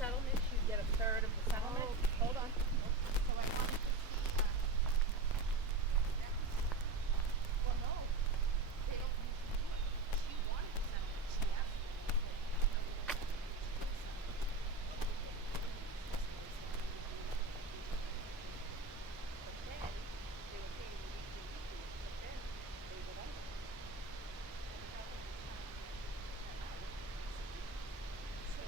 settlement, you get a third of the settlement. Oh, hold on. So I wanted to see, that was, well, no, they don't usually do it. She wanted the settlement, she asked me, and I said, no, we don't usually do a settlement. She did get the ordinances, and they said we would do it weekly. But then, they were paying me weekly, but then they went under. And how many times did that happen? So,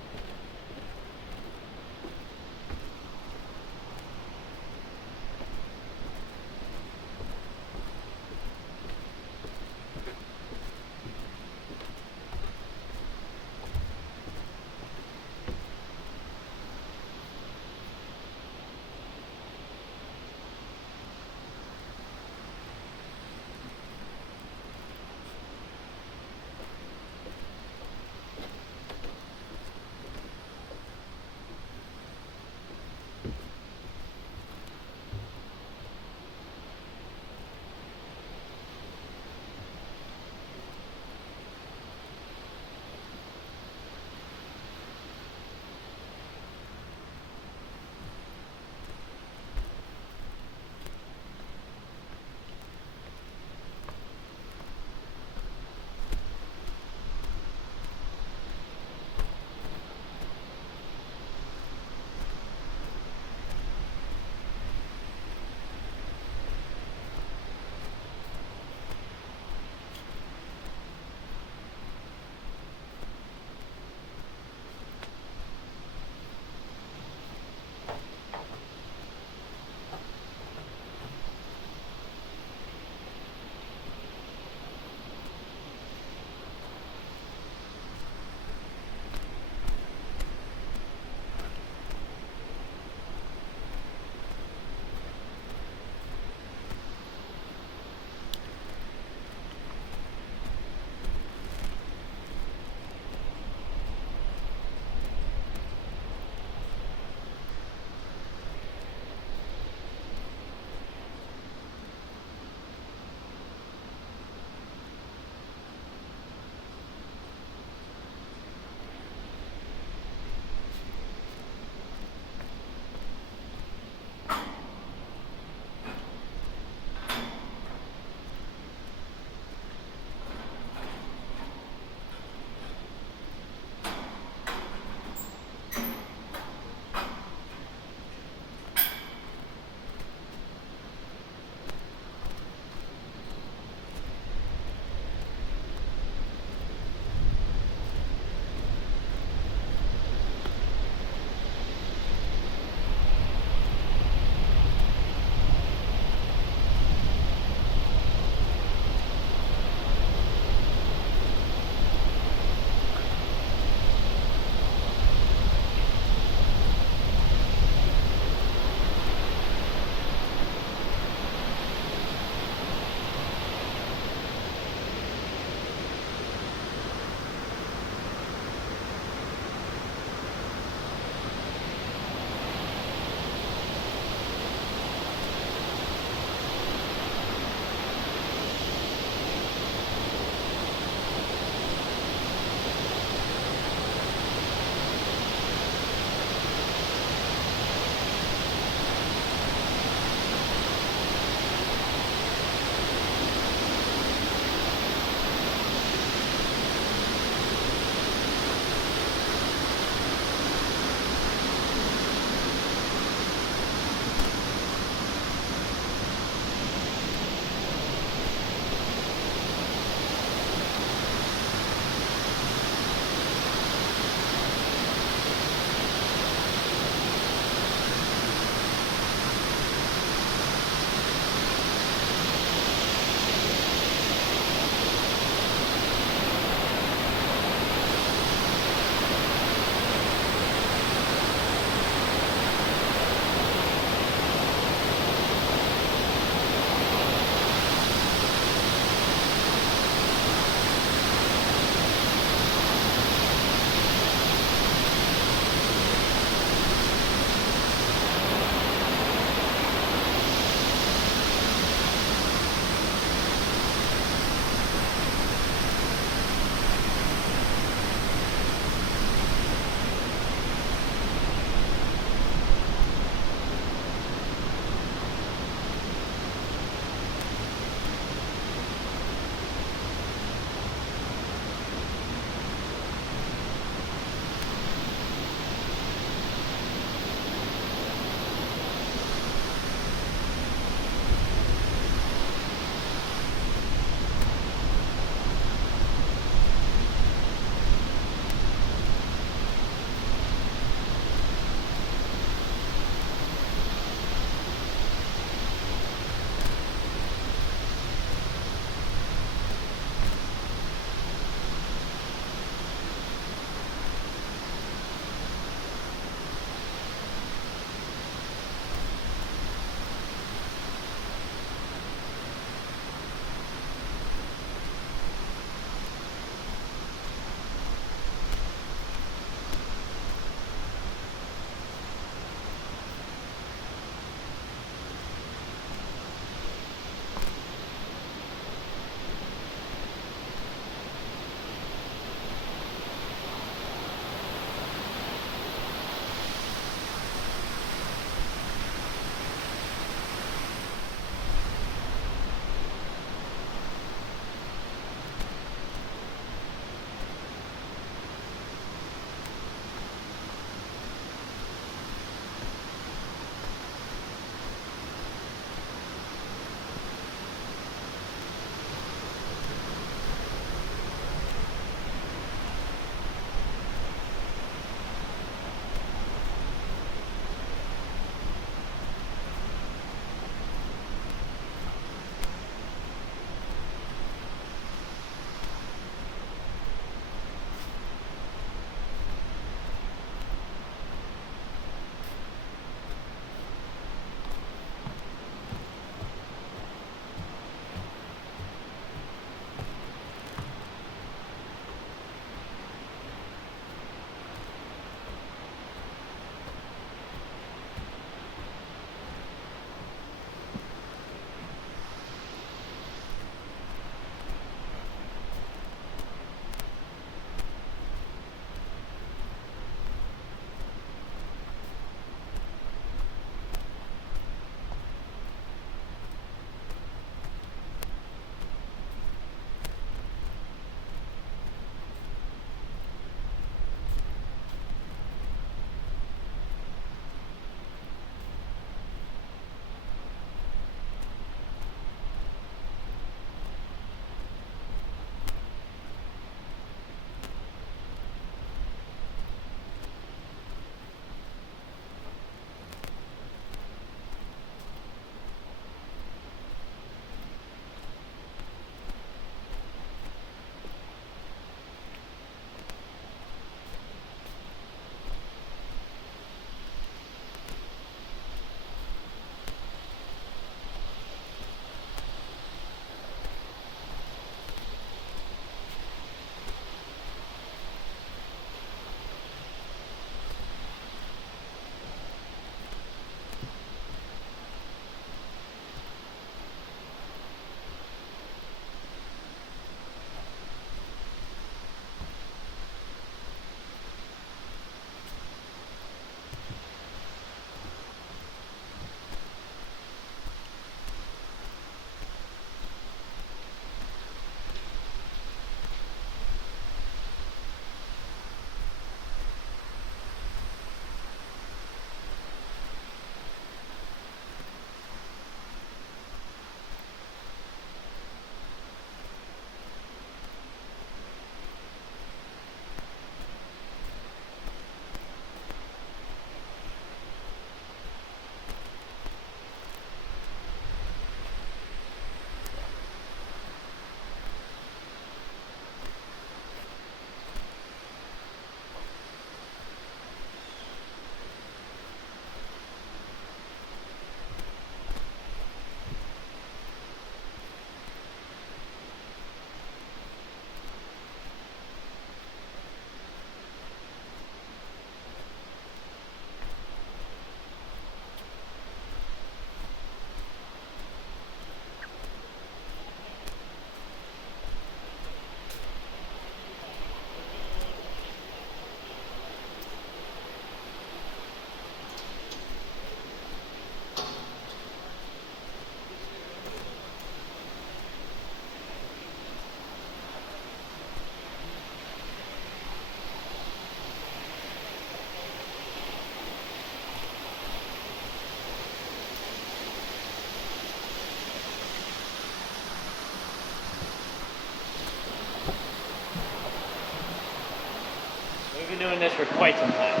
doing this for quite some time.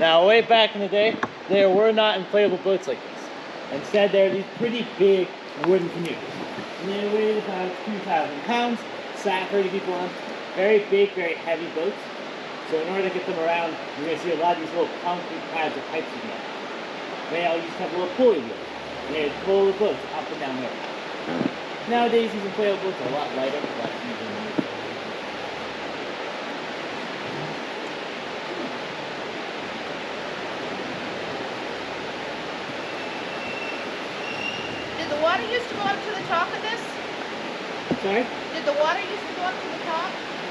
Now, way back in the day, there were not inflatable boats like this. Instead, there are these pretty big wooden canoes. And they weighed about 2,000 pounds, sat 30 people on. Very big, very heavy boats. So in order to get them around, you're going to see a lot of these little concrete pads or pipes in there. They all used to have little pulley wheels. And they'd pull the boats up and down the river. Nowadays, these inflatable boats are a lot lighter, a lot easier to move. Did the water used to go up to the top of this? Sorry? Did the water used to go up to the top?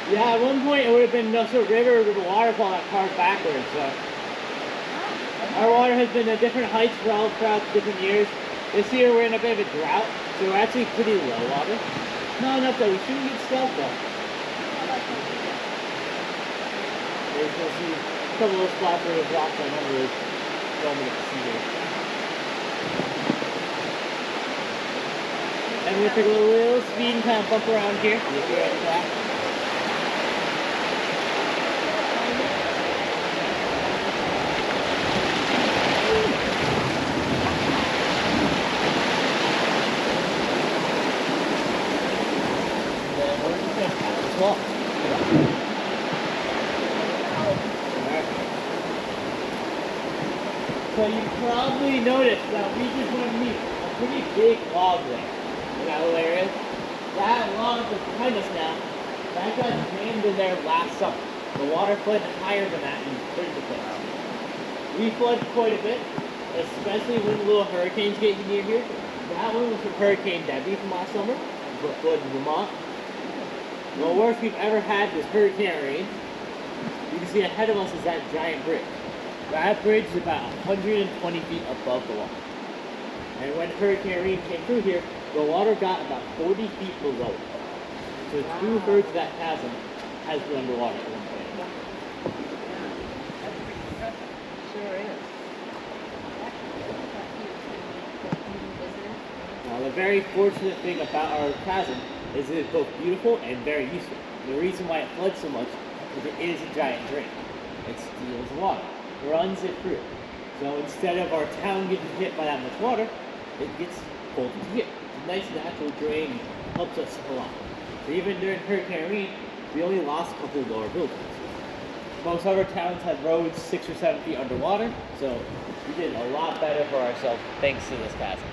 Yeah, at one point it would have been no sort of river with a waterfall that carved backwards. So our water has been at different heights throughout different years. This year we're in a bit of a drought, so we're actually pretty low water. Not enough that we shouldn't get stuck though. There's going to see a couple of spots where there's rocks on one roof. Going to see here. And we're going to take a little speed and kind of bump around here. You'll see right at that. So you probably noticed that we just went to meet a pretty big log there in that little area. That log that's behind us now, that got jammed in there last summer. The water flooded higher than that and cleared the place. We flood quite a bit, especially when little hurricanes get near here. That one was from Hurricane Debbie from last summer, but flooded Vermont. The worst we've ever had was Hurricane Irene. You can see ahead of us is that giant bridge. That bridge is about 120 feet above the water. And when Hurricane Irene came through here, the water got about 40 feet below it. So 2/3 of that chasm has been underwater at one point. Sure is. Now the very fortunate thing about our chasm is it's both beautiful and very useful. The reason why it floods so much is it is a giant drain. It steals water, runs it through. So instead of our town getting hit by that much water, it gets pulled into here. It's a nice natural drain, helps us a lot. So even during Hurricane Irene, we only lost a couple of lower buildings. Most other towns had roads 6 or 7 feet underwater, so we did a lot better for ourselves thanks to this chasm.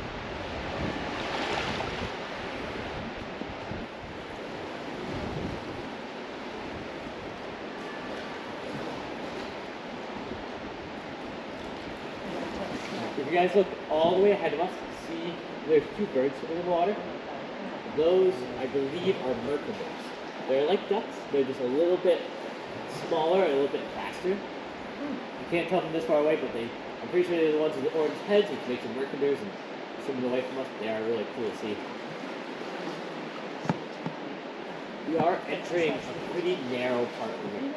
If you guys look all the way ahead of us, see there's two birds sitting in the water. Those, I believe, are mercaders. They're like ducks. They're just a little bit smaller, a little bit faster. You can't tell from this far away, but I'm pretty sure they're the ones with the orange heads, which makes them mercaders and swimming away from us. They are really cool to see. We are entering a pretty narrow part of the river.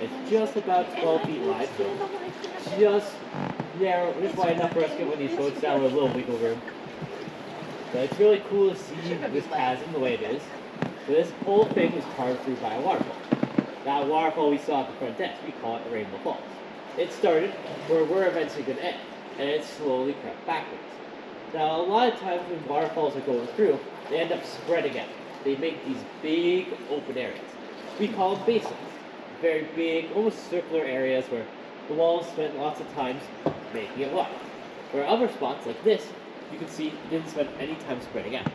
It's just about 12 feet wide, so just narrow, just wide enough for us to get one of these boats down with a little wiggle room. So it's really cool to see this chasm the way it is. So this whole thing was carved through by a waterfall. That waterfall we saw at the front desk, we call it the Rainbow Falls. It started where we're eventually going to end, and it slowly crept backwards. Now a lot of times when waterfalls are going through, they end up spreading out. They make these big open areas. We call them basins. Very big, almost circular areas where the walls spent lots of times making it wide. Where other spots like this, you can see it didn't spend any time spreading out.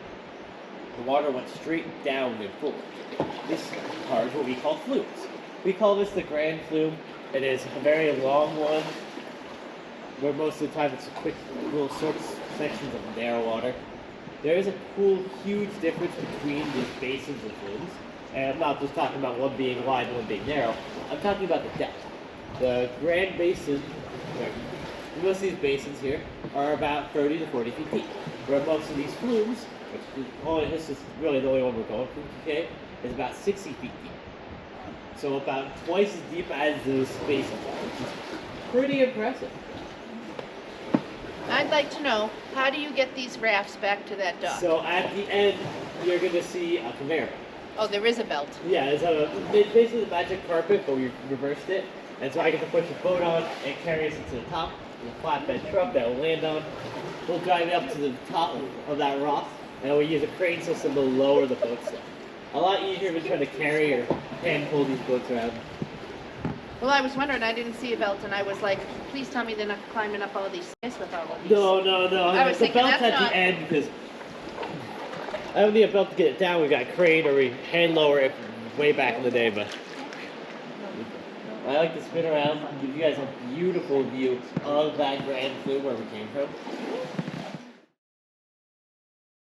The water went straight down and forward. This carves what we call flumes. We call this the Grand Flume. It is a very long one, where most of the time it's quick little sections of narrow water. There is a cool, huge difference between these basins and flumes. And I'm not just talking about one being wide and one being narrow. I'm talking about the depth. The Grand Basin, most of these basins here, are about 30 to 40 feet deep. Where most of these flumes, this is really the only one we're going for today, is about 60 feet deep. So about twice as deep as those basins are, which is pretty impressive. I'd like to know, how do you get these rafts back to that dock? So at the end, you're going to see a conveyor belt. Oh, there is a belt. Yeah, it's basically the magic carpet, but we reversed it. And so I get to push the boat on and carry us to the top of the flatbed truck that will land on. We'll drive it up to the top of that rock, and we'll use a crane system to lower the boat stuff. A lot easier than trying to carry or hand pull these boats around. Well, I was wondering, I didn't see a belt, and I was like, please tell me they're not climbing up all these stairs with all of these. No. I was The thinking belt's that's at not- the end because I don't need a belt to get it down. We got a crane or we hand lower it way back in the day, but I like to spin around and give you guys a beautiful view of that grand view where we came from.